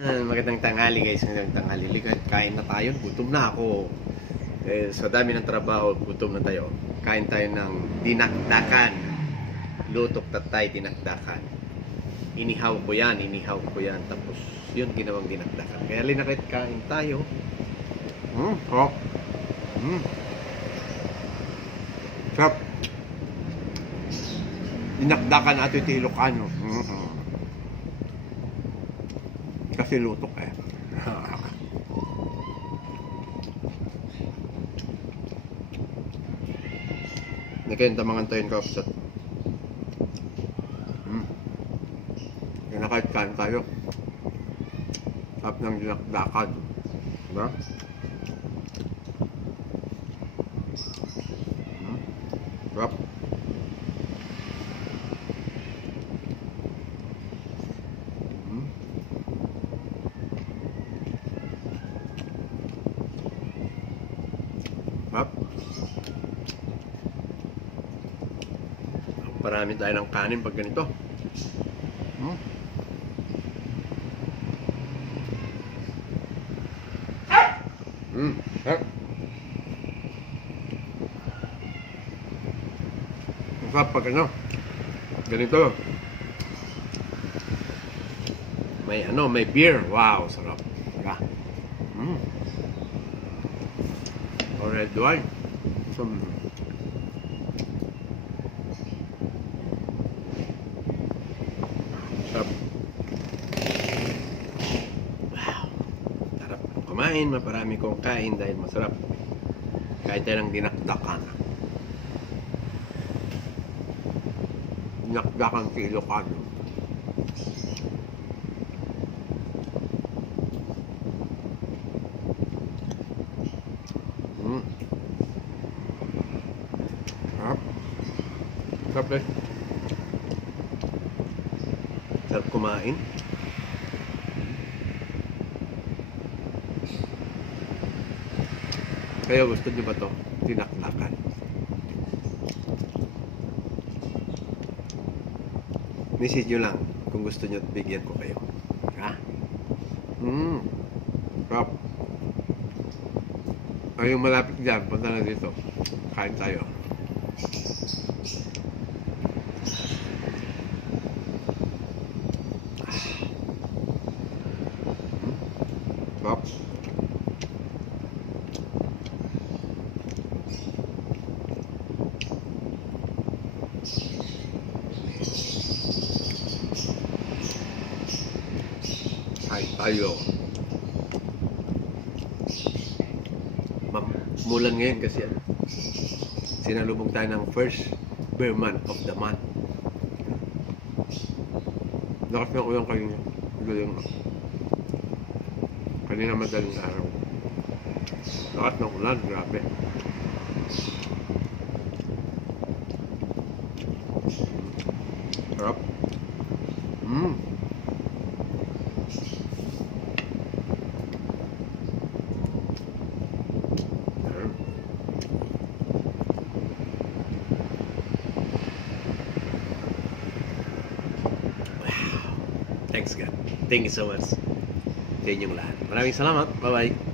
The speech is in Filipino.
Ah, magandang tanghali guys, magandang tanghali. Ligat, kain na tayo, gutom na ako. Eh, sa dami ng trabaho, gutom na tayo. Kain tayo ng dinakdakan. Lutok tatay, dinakdakan. Inihaw ko yan, inihaw ko yan. Tapos, yun ginawang dinakdakan. Kaya linakit kain tayo. Hmm, hop. Hmm. Sarap. Dinakdakan at ito Ilocano. Mm-hmm. Kasi lutok eh. Nakayin tamangan tayo ng kapsat. Hmm. Kaya kahit kain tayo. Tap ng dinakdakan. Diba? Hmm. Sarap. Map. Parami tayo ng kanin pag ganito. Hmm? Hmm. Sarap. Ang sarap pag ano. Ganito. May ano, may beer. Wow, sarap. Diba? Hmm. Or red wine. Some Sarap. Wow. Sarap kumain. Maparami kong kain dahil masarap. Kahit tayo ng dinakdakan. Dinakdakan sa Ilocano. Sarap deh. Sarap kumain. Kaya gusto niyo ba to? Tinakdakan. Message nyo lang kung gusto nyo bigyan ko kayo. Ha? Hmm. Sarap. Ay, malapit dyan, punta na dito. Kain tayo. Sarap. Kain tayo. Ma'am, mulan ngayon kasi ano, sinalubong tayo ng first bear month of the month. Lakas na ulang kanina. Galing. Kanina madaling araw. Lakas ng ulan, grabe. Sarap. Mmm. Thanks God. Thank you so much sa inyong lahat. Maraming salamat. Bye-bye.